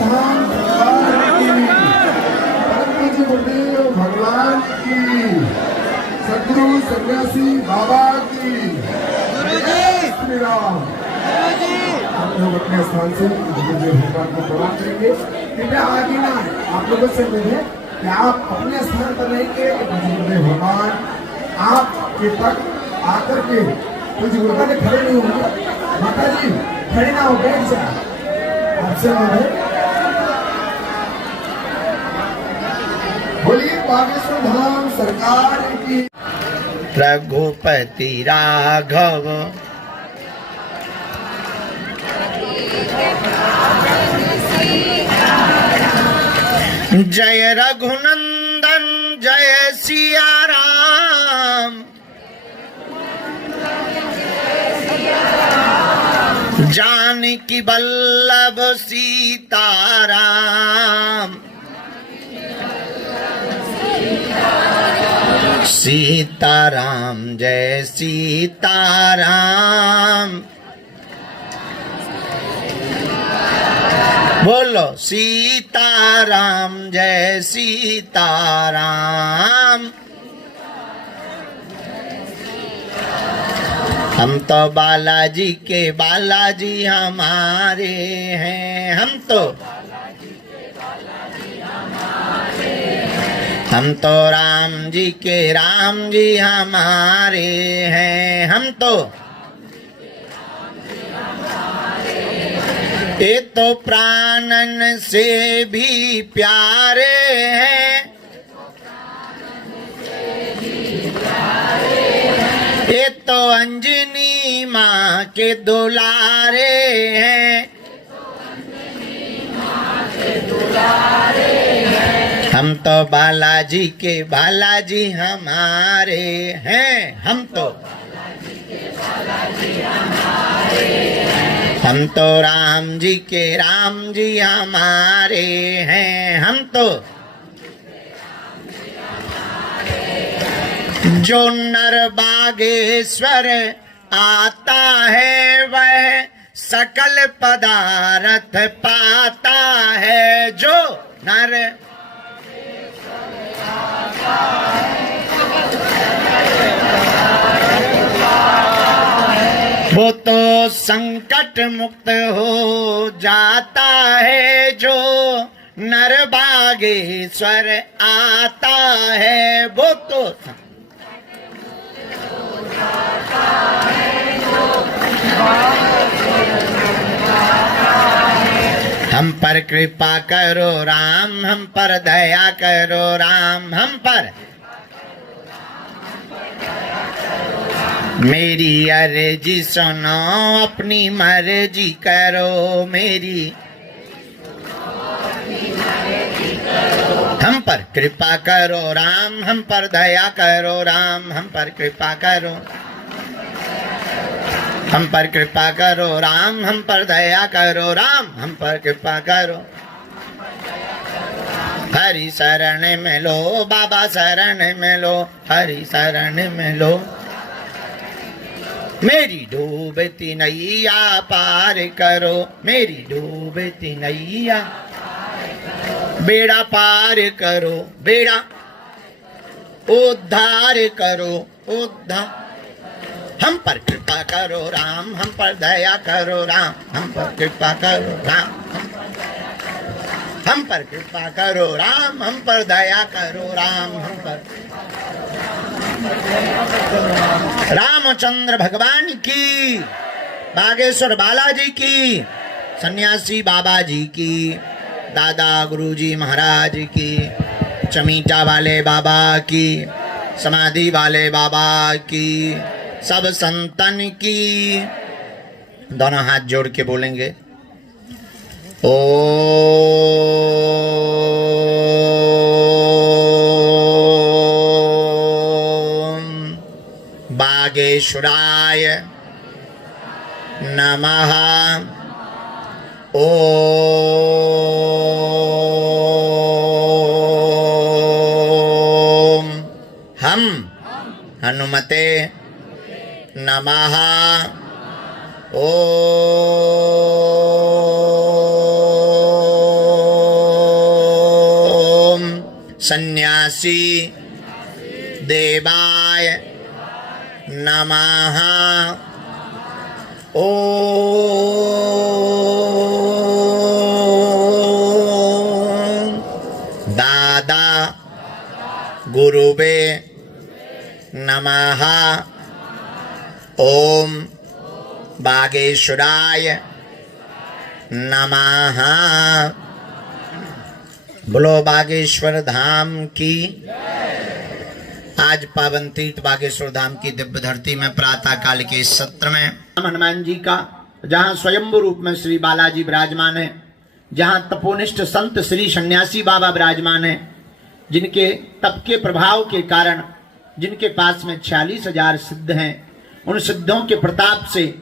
धाम सरकार की, परम पूज्य गुरुदेव भगवान की, सद्गुरु सन्यासी बाबा की, जय श्री राम। आप लोग अपने स्थान से गुरुदेव भगवान को प्रणाम करेंगे। कृपया आगे ना आप लोगों से मिले कि आप अपने स्थान पर नहीं के गुरुदेव भगवान आपके तक आकर के कुछ गुरुदेव के खड़े नहीं होंगे। माता जी खड़े ना हो, बैठ जाए आपसे मिले। बोलिए बागेश्वर धाम सरकार की। रघुपति राघव जय रघुनंदन जय सिया राम। जानकी वल्लभ सीताराम। सीताराम जय सीताराम। बोलो सीताराम जय सीताराम। हम तो बालाजी के बालाजी हमारे हैं। हम तो राम जी के राम जी हमारे हैं। हम तो ये तो प्राणन से भी प्यारे हैं। ये तो अंजनी माँ के दुलारे हैं। हम तो बालाजी के बालाजी हमारे हैं। हम तो राम जी के राम जी हमारे हैं। हम तो जो नर बागेश्वर आता है वह सकल पदार्थ पाता है। जो नर वो तो संकट मुक्त हो जाता है। जो नर बागेश्वर आता है वो तो हम पर कृपा करो राम, हम पर दया करो राम, हम पर मेरी अर्जी सुनो, अपनी मर्जी करो मेरी। हम पर कृपा करो राम, हम पर दया करो राम, हम पर कृपा करो। हम पर कृपा करो राम, हम पर दया करो राम, हम पर कृपा करो। हरि शरण में लो बाबा, शरण में लो, हरि शरण में लो। मेरी डूबती नैया पार करो, मेरी डूबती नैया। बेड़ा पार करो, बेड़ा उद्धार करो, उद्धार। हम पर कृपा करो राम, हम पर दया करो राम, हम पर कृपा करो राम। हम पर कृपा करो राम, हम पर दया करो राम, हम पर। रामचंद्र भगवान की, बागेश्वर बालाजी की, सन्यासी बाबा जी की, दादा गुरुजी महाराज की, चमीटा वाले बाबा की, समाधि वाले बाबा की, सब संतन की। दोनों हाथ जोड़ के बोलेंगे ओम बागेश्वराय नमः। ओम हम हनुमते नमः। ओम सन्यासी देवाय नमः। ओम दादा गुरुवे नमः। ओम बागेश्वराय नमः। बोलो बागेश्वर धाम की। आज पावन तीर्थ बागेश्वर धाम की दिव्य धरती में प्रातः काल के इस सत्र में हनुमान जी का, जहाँ स्वयंभू रूप में श्री बालाजी विराजमान है, जहाँ तपोनिष्ठ संत श्री सन्यासी बाबा विराजमान है, जिनके तप के प्रभाव के कारण जिनके पास में 46,000 सिद्ध हैं, उन सिद्धों के प्रताप से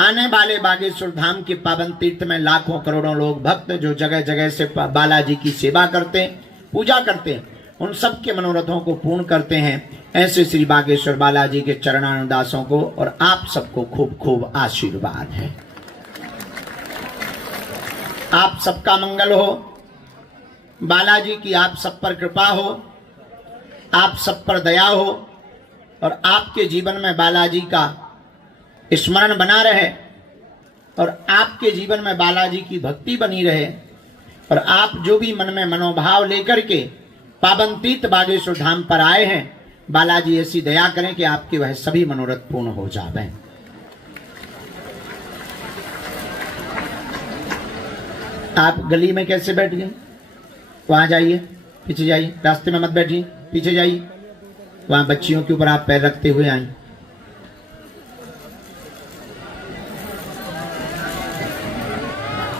आने वाले बागेश्वर धाम के पावन तीर्थ में लाखों करोड़ों लोग भक्त जो जगह जगह से बालाजी की सेवा करते हैं, पूजा करते हैं, उन सब के मनोरथों को पूर्ण करते हैं। ऐसे श्री बागेश्वर बालाजी के चरणानुदासों को और आप सबको खूब खूब आशीर्वाद है। आप सबका मंगल हो, बालाजी की आप सब पर कृपा हो, आप सब पर दया हो और आपके जीवन में बालाजी का स्मरण बना रहे और आपके जीवन में बालाजी की भक्ति बनी रहे और आप जो भी मन में मनोभाव लेकर के पावन तीर्थ बागेश्वर धाम पर आए हैं, बालाजी ऐसी दया करें कि आपके वह सभी मनोरथ पूर्ण हो जाएं। आप गली में कैसे बैठ गए? वहां जाइए, पीछे जाइए, रास्ते में मत बैठिए, पीछे जाइए। वहां बच्चियों के ऊपर आप पैर रखते हुए आए।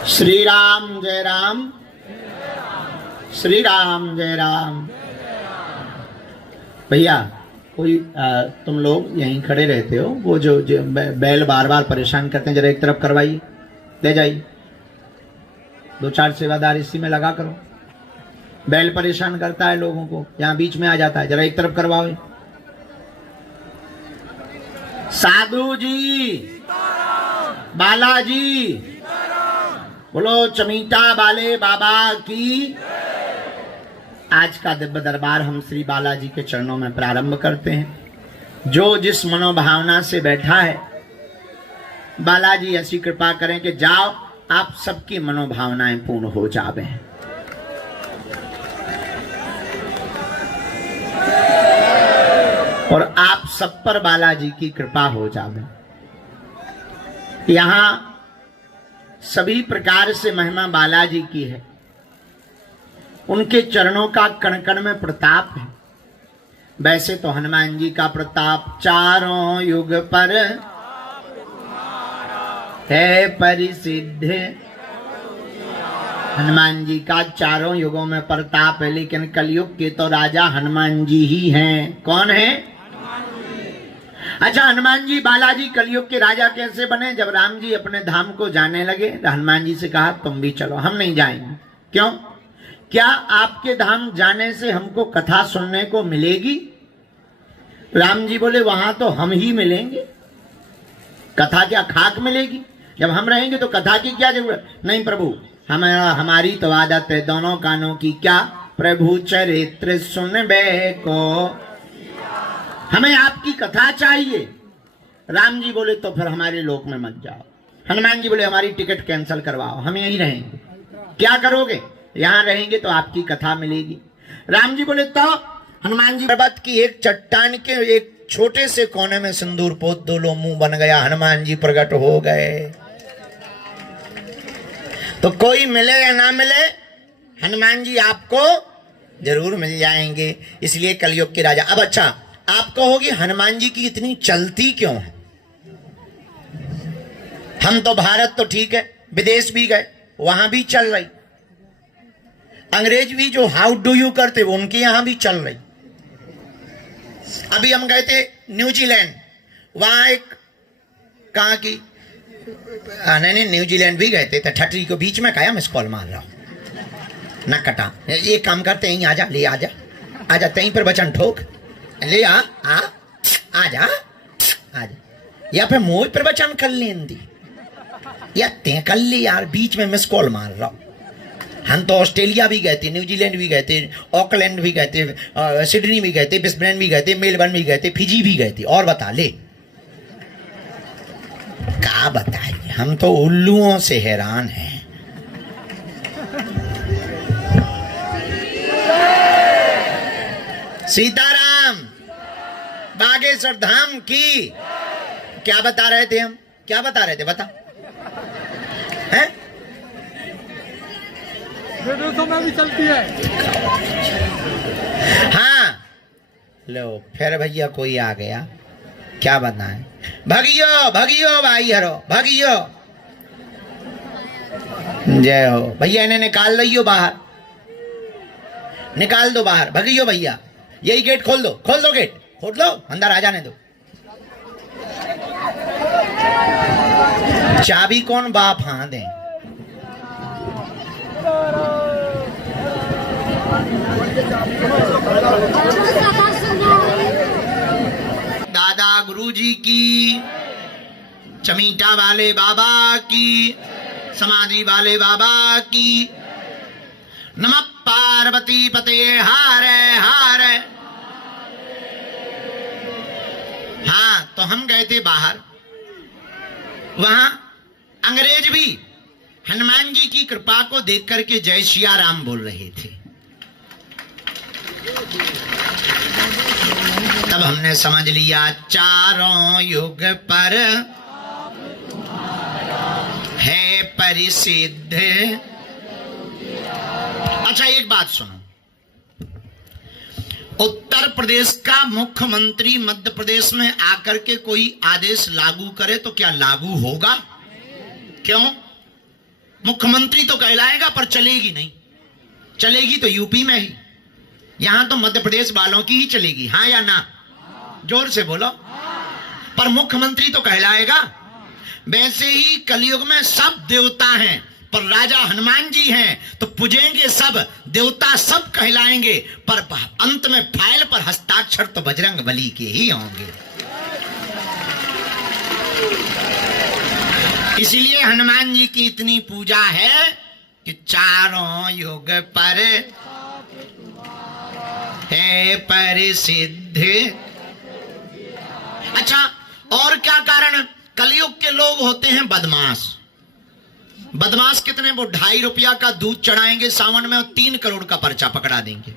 श्री राम जय राम, श्री राम जय राम। भैया कोई तुम लोग यहीं खड़े रहते हो, वो जो बैल बार बार परेशान करते हैं, जरा एक तरफ करवाइए, ले जाइए। 2-4 सेवादार इसी में लगा करो। बैल परेशान करता है लोगों को, यहाँ बीच में आ जाता है, जरा एक तरफ करवाओ। साधु जी, बालाजी, बोलो चमीटा वाले बाबा की। आज का दिव्य दरबार हम श्री बालाजी के चरणों में प्रारंभ करते हैं। जो जिस मनोभावना से बैठा है, बालाजी ऐसी कृपा करें कि जाओ आप सबकी मनोभावनाएं पूर्ण हो जावे। और आप सब पर बालाजी की कृपा हो जावे। यहां सभी प्रकार से महिमा बालाजी की है। उनके चरणों का कण कण में प्रताप है। वैसे तो हनुमान जी का प्रताप चारों युग पर है परिसिद्ध। हनुमान जी का चारों युगों में प्रताप है, लेकिन कलयुग के तो राजा हनुमान जी ही हैं। कौन है? अच्छा, हनुमान जी बालाजी कलयुग के राजा कैसे बने? जब राम जी अपने धाम को जाने लगे तो हनुमान जी से कहा तुम भी चलो, हम नहीं जाएंगे। क्यों? क्या आपके धाम जाने से हमको कथा सुनने को मिलेगी? राम जी बोले वहां तो हम ही मिलेंगे, कथा क्या खाक मिलेगी? जब हम रहेंगे तो कथा की क्या जरूरत? नहीं प्रभु, हमारी तो आदत है दोनों कानों की, क्या प्रभु चरित्र सुनबे को, हमें आपकी कथा चाहिए। राम जी बोले तो फिर हमारे लोक में मत जाओ। हनुमान जी बोले हमारी टिकट कैंसिल करवाओ, हम यहीं रहेंगे। क्या करोगे? यहां रहेंगे तो आपकी कथा मिलेगी। राम जी बोले तो हनुमान जी, पर्वत की एक चट्टान के एक छोटे से कोने में सिंदूर पोत दो लो, मुंह बन गया, हनुमान जी प्रकट हो गए। तो कोई मिले या ना मिले, हनुमान जी आपको जरूर मिल जाएंगे। इसलिए कलयुग के राजा। अब अच्छा, आप कहोगे हनुमान जी की इतनी चलती क्यों है? हम तो भारत तो ठीक है, विदेश भी गए, वहां भी चल रही। अंग्रेज भी जो हाउ डू यू करते वो उनके यहां भी चल रही। अभी हम गए थे न्यूजीलैंड, वहां एक कहाँ की, नहीं न्यूजीलैंड भी गए थे, तो ठटरी को बीच में कहा मिस कॉल मार रहा हूं ना कटा। ये काम करते हैं, आजा ले आजा, आजा तहीं पर बचन ठोक ले आजा या फिर मुंह पर बचन कर लेंदी या ते कर ली यार, बीच में मिस कॉल मार रहा हूं। हम तो ऑस्ट्रेलिया भी गए थे, न्यूजीलैंड भी गए थे, ऑकलैंड भी गए थे, सिडनी भी गए थे, ब्रिस्बेन भी गए थे, मेलबर्न भी गए थे, फिजी भी गए थे। और बता ले क्या बताइए, हम तो उल्लुओं से हैरान हैं। सीताराम, बागेश्वर धाम की। क्या बता रहे थे हम, क्या बता रहे थे बता हैं? रेडियो समय भी चलती है। हाँ लो फिर भैया कोई आ गया, क्या बताएं। भगियो भगियो भाई हरो भगियो, जय हो भैया। इन्हें निकाल लियो बाहर, निकाल दो बाहर, भगियो भैया। यही गेट खोल दो, खोल दो गेट, खोल दो, अंदर आ जाने दो। चाबी कौन बाप हाँ दे। दादा गुरुजी की, चमीटा वाले बाबा की, समाधि वाले बाबा की। नमः पार्वती पते हारे हारे। हाँ तो हम गए थे बाहर, वहां अंग्रेज भी हनुमान जी की कृपा को देख करके जय सिया राम बोल रहे थे। तब हमने समझ लिया चारों युग पर है परिसिद्ध। अच्छा एक बात सुनो, उत्तर प्रदेश का मुख्यमंत्री मध्य प्रदेश में आकर के कोई आदेश लागू करे तो क्या लागू होगा? क्यों? मुख्यमंत्री तो कहलाएगा पर चलेगी नहीं। चलेगी तो यूपी में ही, यहां तो मध्य प्रदेश वालों की ही चलेगी। हाँ या ना? जोर से बोलो। पर मुख्यमंत्री तो कहलाएगा। वैसे ही कलयुग में सब देवता हैं पर राजा हनुमान जी हैं, तो पूजेंगे सब देवता, सब कहलाएंगे, पर अंत में फाइल पर हस्ताक्षर तो बजरंग बली के ही होंगे। इसलिए हनुमान जी की इतनी पूजा है कि चारों युग पर है परिसिद्ध। अच्छा और क्या कारण? कलयुग के लोग होते हैं बदमाश। बदमाश कितने? वो 2.5 रुपया का दूध चढ़ाएंगे सावन में और 3 करोड़ का पर्चा पकड़ा देंगे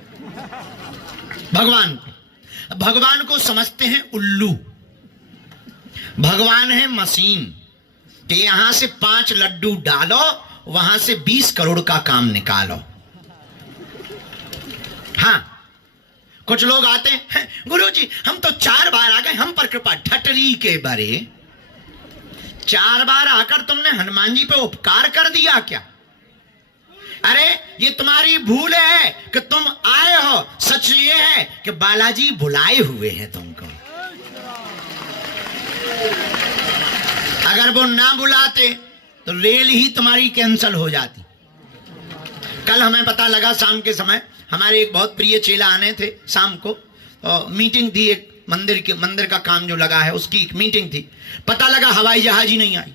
भगवान को। भगवान को समझते हैं उल्लू। भगवान है मशीन कि यहां से 5 लड्डू डालो, वहां से 20 करोड़ का काम निकालो। हाँ कुछ लोग आते हैं, गुरुजी हम तो 4 बार आ गए, हम पर कृपा। ठटरी के बरे 4 बार आकर तुमने हनुमान जी पे उपकार कर दिया क्या? अरे ये तुम्हारी भूल है कि तुम आए हो। सच ये है कि बालाजी बुलाए हुए हैं तुमको। अगर वो ना बुलाते तो रेल ही तुम्हारी कैंसल हो जाती। कल हमें पता लगा शाम के समय, हमारे एक बहुत प्रिय चेला आने थे शाम को, तो मीटिंग थी एक मंदिर का काम जो लगा है उसकी एक मीटिंग थी। पता लगा हवाई जहाज ही नहीं आई,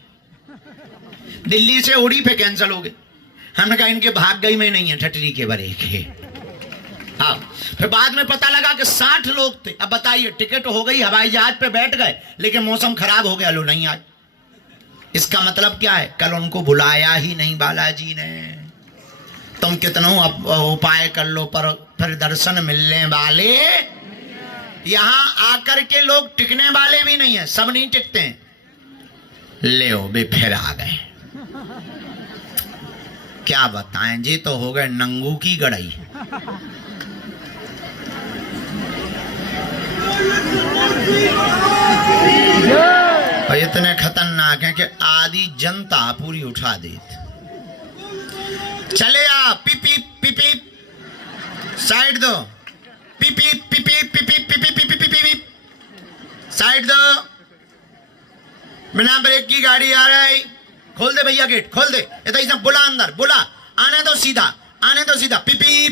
दिल्ली से उड़ी पे कैंसिल हो गए। हमने कहा इनके भाग गई में नहीं है ठटरी के बरे के। हाँ फिर बाद में पता लगा कि 60 लोग थे। अब बताइए टिकट हो गई, हवाई जहाज पे बैठ गए, लेकिन मौसम खराब हो गया, लो नहीं आए। इसका मतलब क्या है? कल उनको बुलाया ही नहीं बालाजी ने। तुम कितनों उपाय कर लो पर फिर दर्शन मिलने वाले, यहां आकर के लोग टिकने वाले भी नहीं है, सब नहीं टिकते हैं। ले बे फिर आ गए। क्या बताएं, जी तो हो गए नंगू की गड़ई। और इतने खतरनाक हैं कि आधी जनता पूरी उठा देती। चले आ पिपी पिपी साइड दो, पिपी पिपी पिपी पिपी पिपी पिपी साइड दो। बिना ब्रेक की गाड़ी आ रही, खोल दे भैया गेट, खोल दे। इतना ही बुला अंदर, बुला, आने दो सीधा, आने दो सीधा। पिपी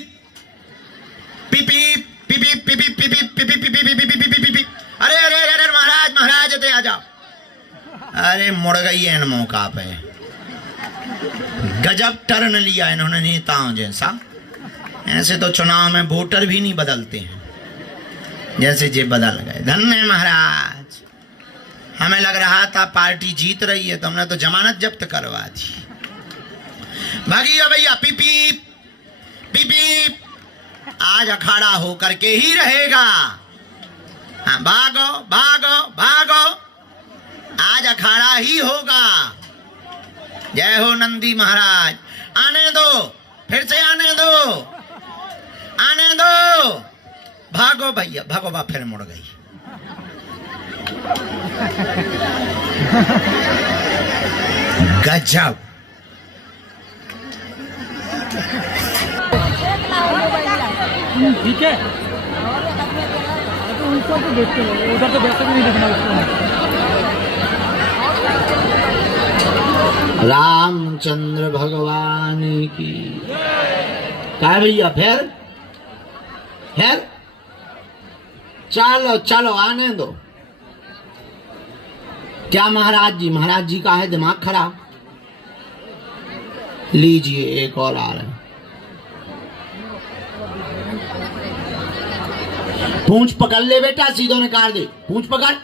पिपी पिपी पिपी पिपी पिपी पिपी पिपी पिपी। अरे अरे अरे महाराज महाराज, आ जाओ। अरे मुड़ गई है इन मौका पे। गजब टर्न लिया इन्होंने नेताओं जैसा। ऐसे तो चुनाव में वोटर भी नहीं बदलते हैं, जैसे जे बदल गए। धन्य महाराज, हमें लग रहा था पार्टी जीत रही है तो हमने तो जमानत जब्त करवा दी। भागियो भैया, पीपी पीपी, आज अखाड़ा होकर के ही रहेगा। हाँ, भागो भागो भागो, आज अखाड़ा ही होगा। जय हो नंदी महाराज। आने दो, फिर से आने दो, आने दो। भागो भैया भागो। बा फिर मुड़ गई। गजब। ठीक है, तो ऊपर तो देखते हैं, उधर तो वैसे भी नहीं देखना उसको। रामचंद्र भगवान की। क्या भैया, फिर चलो चलो आने दो। क्या महाराज जी का है दिमाग खराब? लीजिए एक और आ रहा है। पूंछ पकड़ ले बेटा, सीधो निकाल दे। पूंछ पकड़,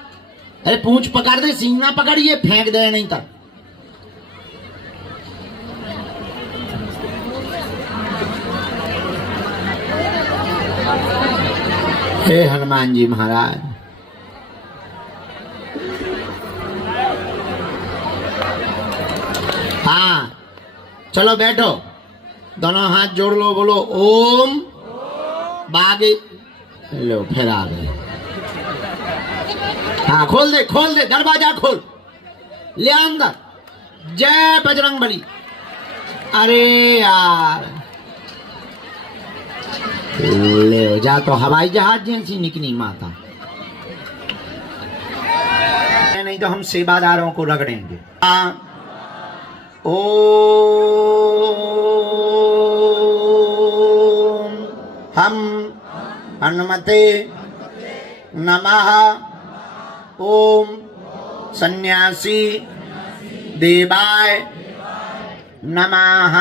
अरे पूंछ पकड़ दे, सीना पकड़िए, फेंक दे नहीं तक। हे हनुमान जी महाराज, हाँ चलो बैठो, दोनों हाथ जोड़ लो, बोलो ओम। बागे लो, फिर आ गए। हाँ खोल दे दरवाजा खोल, ले अंदर। जय बजरंगबली। अरे यार, ले जा तो हवाई जहाज जैसी निकली माता। नहीं तो हम सेवादारों को रगड़ेंगे। ओम हम हनुमते नमः। ओम सन्यासी देवाय नमः।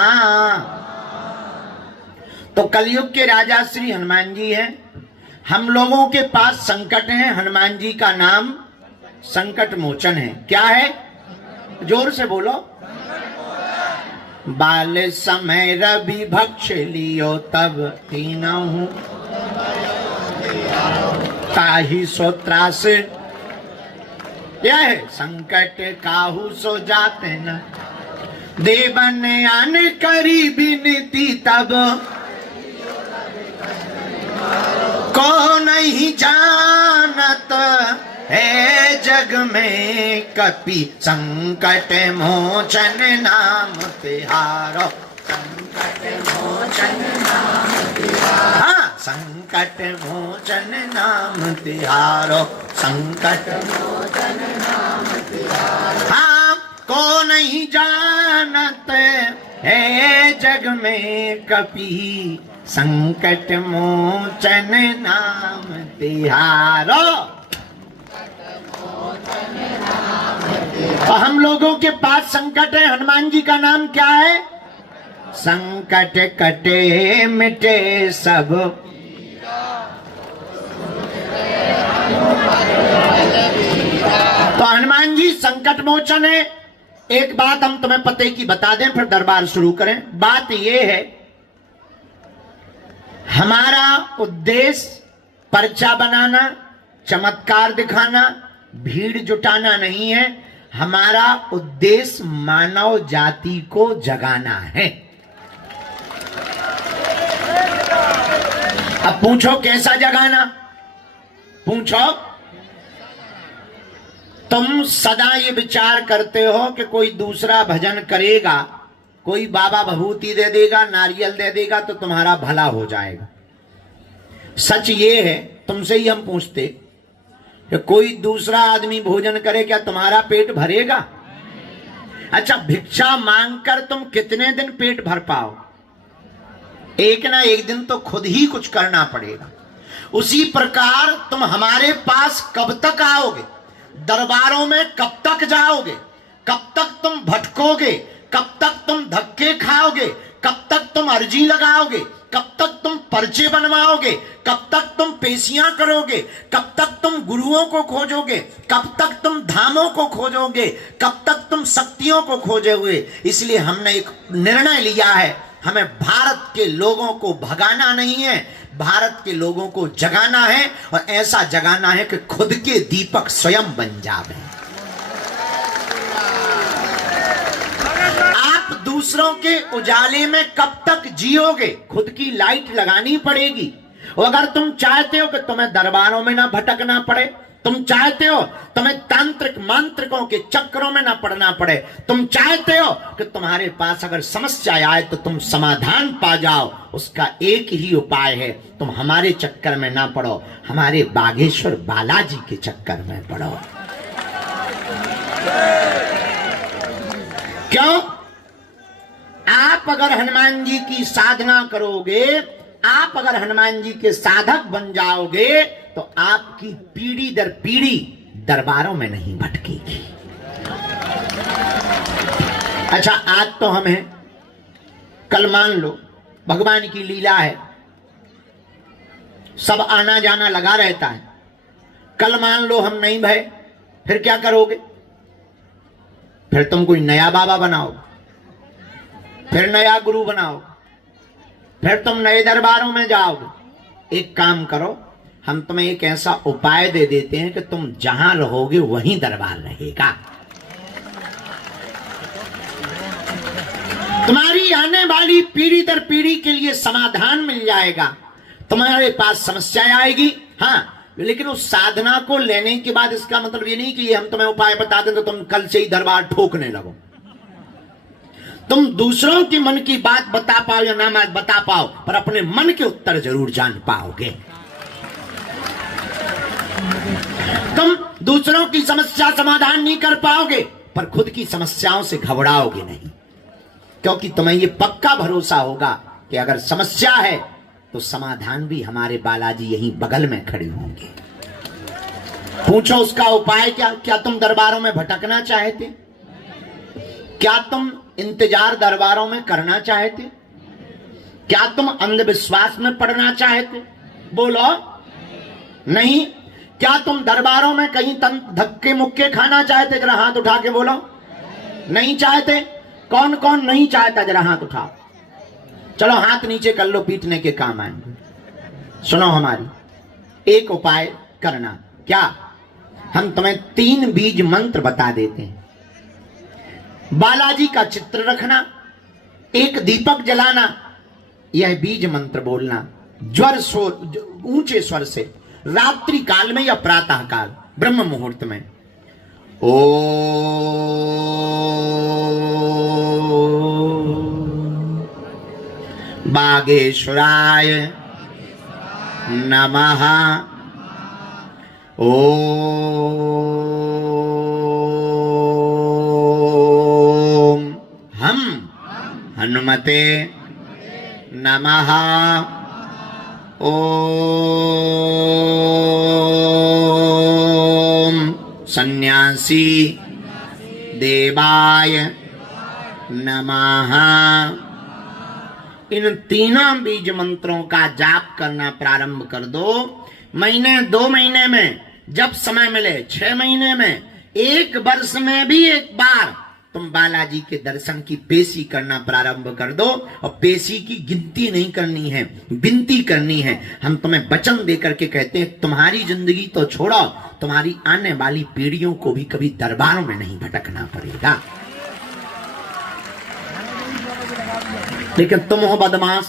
तो कलयुग के राजा श्री हनुमान जी हैं। हम लोगों के पास संकट है, हनुमान जी का नाम संकट मोचन है। क्या है? जोर से बोलो। बाल समय रवि भक्ष लियो तब तीनहु, ताहि सो त्रास। यह है संकट काहू सो जाते न, देवन आन करी बिनती तब, को नहीं जानत है जग में कपि, संकट मोचन नाम तिहारो। संकट मोचन नाम तिहारो। हाँ, संकट मोचन नाम तिहारो। संकट मोचन नाम तिहारो। हाँ, को नहीं जानत है जग में कपि, संकट मोचन नाम तिहारो। तो हम लोगों के पास संकट है, हनुमान जी का नाम क्या है? संकट कटे मिटे सब, तो हनुमान जी संकट मोचन है। एक बात हम तुम्हें पते की बता दें, फिर दरबार शुरू करें। बात यह है, हमारा उद्देश्य पर्चा बनाना, चमत्कार दिखाना, भीड़ जुटाना नहीं है। हमारा उद्देश्य मानव जाति को जगाना है। अब पूछो कैसा जगाना? पूछो। तुम सदा ये विचार करते हो कि कोई दूसरा भजन करेगा, कोई बाबा भभूति दे देगा, नारियल दे देगा तो तुम्हारा भला हो जाएगा। सच ये है, तुमसे ही हम पूछते कि कोई दूसरा आदमी भोजन करे, क्या तुम्हारा पेट भरेगा? अच्छा, भिक्षा मांगकर तुम कितने दिन पेट भर पाओ? एक ना एक दिन तो खुद ही कुछ करना पड़ेगा। उसी प्रकार तुम हमारे पास कब तक आओगे? दरबारों में कब तक जाओगे? कब तक तुम भटकोगे? कब तक तुम धक्के खाओगे, कब तक तुम अर्जी लगाओगे, कब तक तुम पर्चे बनवाओगे, कब तक तुम पेशियां करोगे, कब तक तुम गुरुओं को खोजोगे, कब तक तुम धामों को खोजोगे, कब तक तुम शक्तियों को खोजोगे। इसलिए हमने एक निर्णय लिया है, हमें भारत के लोगों को भगाना नहीं है, भारत के लोगों को जगाना है, और ऐसा जगाना है कि खुद के दीपक स्वयं बन जावे। आप दूसरों के उजाले में कब तक जियोगे, खुद की लाइट लगानी पड़ेगी। और अगर तुम चाहते हो कि तुम्हें दरबारों में ना भटकना पड़े, तुम चाहते हो तुम्हें तांत्रिक मांत्रिकों के चक्रों में ना पड़ना पड़े, तुम चाहते हो कि तुम्हारे पास अगर समस्या आए तो तुम समाधान पा जाओ, उसका एक ही उपाय है, तुम हमारे चक्कर में ना पड़ो, हमारे बागेश्वर बालाजी के चक्कर में पड़ो। क्यों? आप अगर हनुमान जी की साधना करोगे, आप अगर हनुमान जी के साधक बन जाओगे, तो आपकी पीढ़ी दर पीढ़ी दरबारों में नहीं भटकेगी। अच्छा, आज तो हम हैं, कल मान लो भगवान की लीला है, सब आना जाना लगा रहता है, कल मान लो हम नहीं भय, फिर क्या करोगे? फिर तुम कोई नया बाबा बनाओ, फिर नया गुरु बनाओ, फिर तुम नए दरबारों में जाओगे। एक काम करो, हम तुम्हें एक ऐसा उपाय दे देते हैं कि तुम जहां रहोगे वहीं दरबार रहेगा। तुम्हारी आने वाली पीढ़ी दर पीढ़ी के लिए समाधान मिल जाएगा। तुम्हारे पास समस्या आएगी, हाँ, लेकिन उस साधना को लेने के बाद इसका मतलब ये नहीं कि ये हम तुम्हें उपाय बता दें तो तुम कल से ही दरबार ठोकने लगो। तुम दूसरों के मन की बात बता पाओ या ना बता पाओ, पर अपने मन के उत्तर जरूर जान पाओगे। तुम दूसरों की समस्या समाधान नहीं कर पाओगे, पर खुद की समस्याओं से घबराओगे नहीं, क्योंकि तुम्हें यह पक्का भरोसा होगा कि अगर समस्या है तो समाधान भी हमारे बालाजी यहीं बगल में खड़े होंगे। पूछो उसका उपाय क्या? क्या तुम दरबारों में भटकना चाहते? क्या तुम इंतजार दरबारों में करना चाहते? क्या तुम अंधविश्वास में पड़ना चाहते? बोलो नहीं। क्या तुम दरबारों में कहीं धक्के मुक्के खाना चाहते? जरा हाथ उठा के बोलो। नहीं चाहते? कौन कौन नहीं चाहता? जरा हाथ उठाओ। चलो हाथ नीचे कर लो, पीटने के काम आएंगे। सुनो हमारी एक उपाय करना। क्या? हम तुम्हें 3 बीज मंत्र बता देते हैं। बालाजी का चित्र रखना, एक दीपक जलाना, यह बीज मंत्र बोलना ऊंचे स्वर से, रात्रि काल में या प्रातः काल ब्रह्म मुहूर्त में। ओ बागेश्वराय नमः। ओम हम हनुमते नमः। ओम सन्यासी देवाय नमः। इन तीनों बीज मंत्रों का जाप करना प्रारंभ कर दो। महीने 2 महीने में, जब समय मिले 6 महीने में, 1 वर्ष में भी एक बार तुम बालाजी के दर्शन की पेशी करना प्रारंभ कर दो। और पेशी की गिनती नहीं करनी है, विनती करनी है। हम तुम्हें वचन देकर के कहते हैं, तुम्हारी जिंदगी तो छोड़ो, तुम्हारी आने वाली पीढ़ियों को भी कभी दरबारों में नहीं भटकना पड़ेगा। लेकिन तुम हो बदमाश,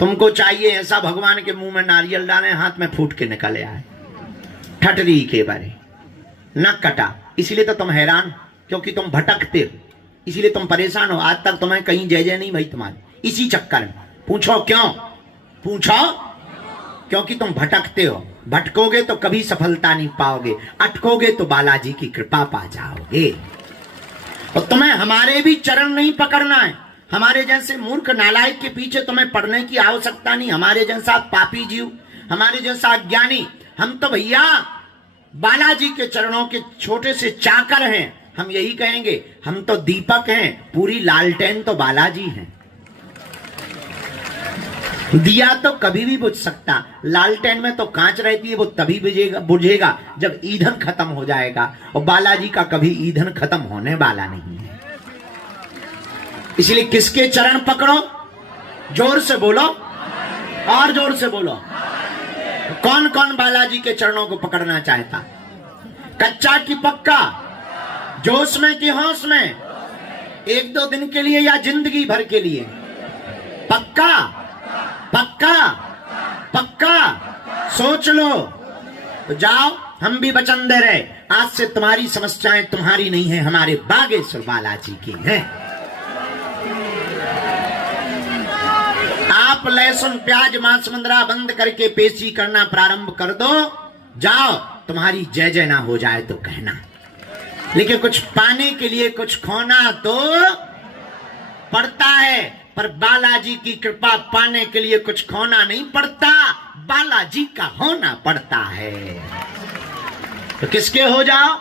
तुमको चाहिए ऐसा भगवान के मुंह में नारियल डाले, हाथ में फूट के निकले आए, ठटरी के बारे न कटा। इसलिए तो तुम हैरान, क्योंकि तुम भटकते हो, इसलिए तुम परेशान हो। आज तक तुम्हें कहीं जय जय नहीं भाई तुम्हारी, इसी चक्कर में। पूछो क्यों? पूछो क्योंकि तुम भटकते हो। भटकोगे तो कभी सफलता नहीं पाओगे, अटकोगे तो बालाजी की कृपा पा जाओगे। और तुम्हें हमारे भी चरण नहीं पकड़ना है। हमारे जैसे मूर्ख नालायक के पीछे तुम्हें पढ़ने की आवश्यकता नहीं। हमारे जैसा पापी जीव, हमारे जैसा अज्ञानी, हम तो भैया बालाजी के चरणों के छोटे से चाकर हैं। हम यही कहेंगे, हम तो दीपक हैं, पूरी लालटेन तो बालाजी हैं। दिया तो कभी भी बुझ सकता, लालटेन में तो कांच रहती है, वो तभी बुझेगा जब ईंधन खत्म हो जाएगा, और बालाजी का कभी ईंधन खत्म होने वाला नहीं है। इसलिए किसके चरण पकड़ो? जोर से बोलो, और जोर से बोलो। कौन कौन बालाजी के चरणों को पकड़ना चाहता? कच्चा की पक्का? जोश में कि होश में? एक दो दिन के लिए या जिंदगी भर के लिए? पक्का पक्का पक्का? सोच लो तो जाओ। हम भी वचन दे रहे, आज से तुम्हारी समस्याएं तुम्हारी नहीं है, हमारे बागेश्वर बालाजी की हैं। आप लहसुन प्याज मांस मंदरा बंद करके पेशी करना प्रारंभ कर दो, जाओ। तुम्हारी जय जय ना हो जाए तो कहना, लेकिन कुछ पाने के लिए कुछ खोना तो पड़ता है, पर बालाजी की कृपा पाने के लिए कुछ खोना नहीं पड़ता, बालाजी का होना पड़ता है। तो किसके हो जाओ?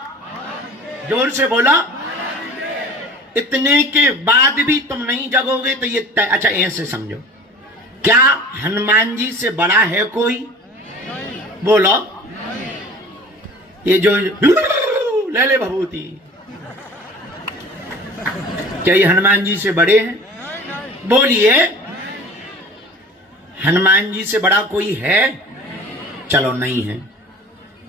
जोर से बोलो। इतने के बाद भी तुम नहीं जगोगे तो ये अच्छा ऐसे समझो, क्या हनुमान जी से बड़ा है कोई? बोलो। ये जो ले ले भभूति, क्या ये हनुमान जी से बड़े हैं? बोलिए, हनुमान जी से बड़ा कोई है? चलो नहीं है।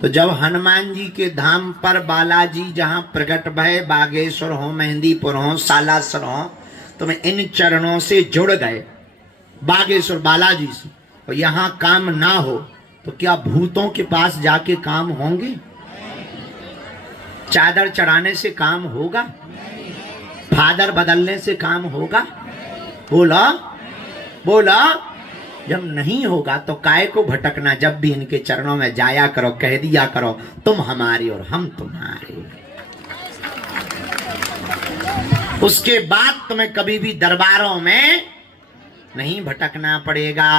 तो जब हनुमान जी के धाम पर बालाजी जहां प्रकट भय, बागेश्वर हो, मेहंदीपुर हो, सालासर हो, तुम इन चरणों से जुड़ गए बागेश्वर बालाजी से, और यहां काम ना हो तो क्या भूतों के पास जाके काम होंगे? चादर चढ़ाने से काम होगा? फादर बदलने से काम होगा? बोला बोला। जब नहीं होगा तो काय को भटकना, जब भी इनके चरणों में जाया करो, कह दिया करो तुम हमारे और हम तुम्हारे। उसके बाद तुम्हें कभी भी दरबारों में नहीं भटकना पड़ेगा।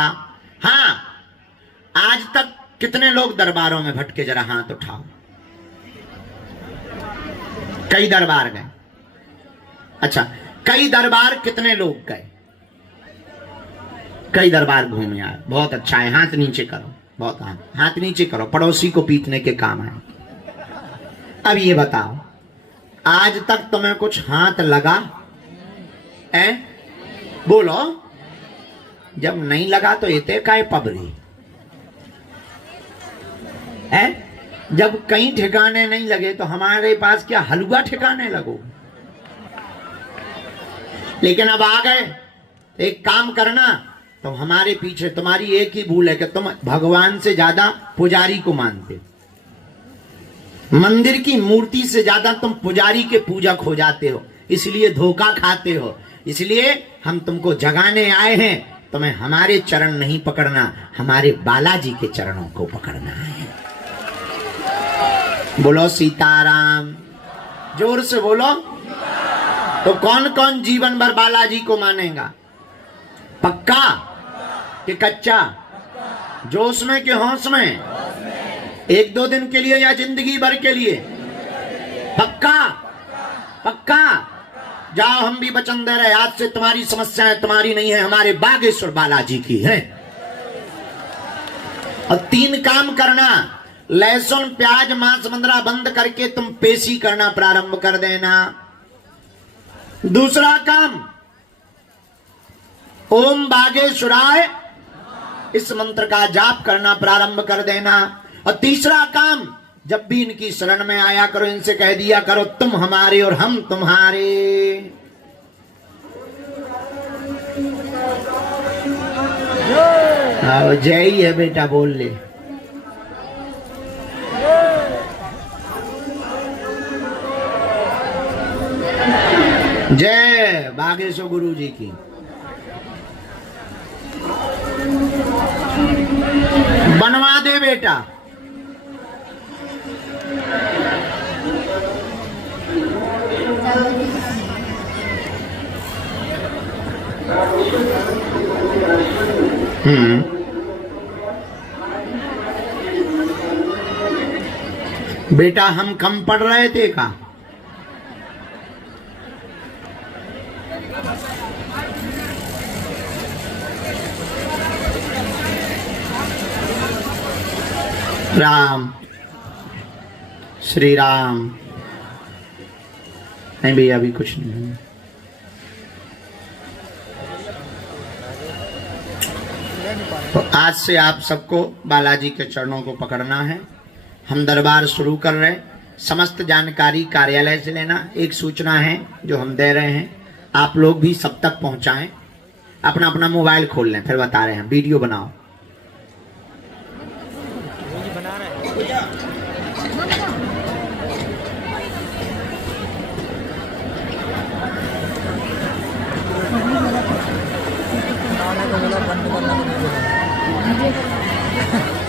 हाँ, आज तक कितने लोग दरबारों में भटके? जरा हाथ उठाओ। कई दरबार गए? अच्छा, कई दरबार कितने लोग गए? कई दरबार घूमे आए, बहुत अच्छा है। हाथ नीचे करो, बहुत हाथ नीचे करो, पड़ोसी को पीटने के काम है। अब ये बताओ, आज तक तुम्हें कुछ हाथ लगा है? बोलो। जब नहीं लगा तो इते काय पबरी है? जब कहीं ठिकाने नहीं लगे तो हमारे पास क्या हलवा ठिकाने लगो? लेकिन अब आ गए, एक काम करना, तो हमारे पीछे तुम्हारी एक ही भूल है कि तुम भगवान से ज्यादा पुजारी को मानते, मंदिर की मूर्ति से ज्यादा तुम पुजारी के पूजक हो जाते हो, इसलिए धोखा खाते हो। इसलिए हम तुमको जगाने आए हैं, तुम्हें हमारे चरण नहीं पकड़ना, हमारे बालाजी के चरणों को पकड़ना है। बोलो सीताराम, जोर से बोलो। तो कौन कौन जीवन भर बालाजी को मानेगा? पक्का कि कच्चा? जोश में कि होश में? एक दो दिन के लिए या जिंदगी भर के लिए? पक्का पक्का? जाओ, हम भी वचन दे रहे, आज से तुम्हारी समस्याएं तुम्हारी नहीं है, हमारे बागेश्वर बालाजी की है। और 3 काम करना, लहसुन प्याज मांस मंदरा बंद करके तुम पेशी करना प्रारंभ कर देना। दूसरा काम, ओम बागेश्वराय इस मंत्र का जाप करना प्रारंभ कर देना। और तीसरा काम, जब भी इनकी शरण में आया करो, इनसे कह दिया करो तुम हमारे और हम तुम्हारे। जय ही है बेटा, बोल ले। जय बागेश्वर गुरु जी की। बनवा दे बेटा। बेटा हम कम पढ़ रहे थे का? राम श्री राम। नहीं भैया अभी कुछ नहीं है। तो आज से आप सबको बालाजी के चरणों को पकड़ना है। हम दरबार शुरू कर रहे हैं। समस्त जानकारी कार्यालय से लेना। एक सूचना है जो हम दे रहे हैं, आप लोग भी सब तक पहुंचाएं। अपना अपना मोबाइल खोल लें, फिर बता रहे हैं, वीडियो बनाओ। बंद करना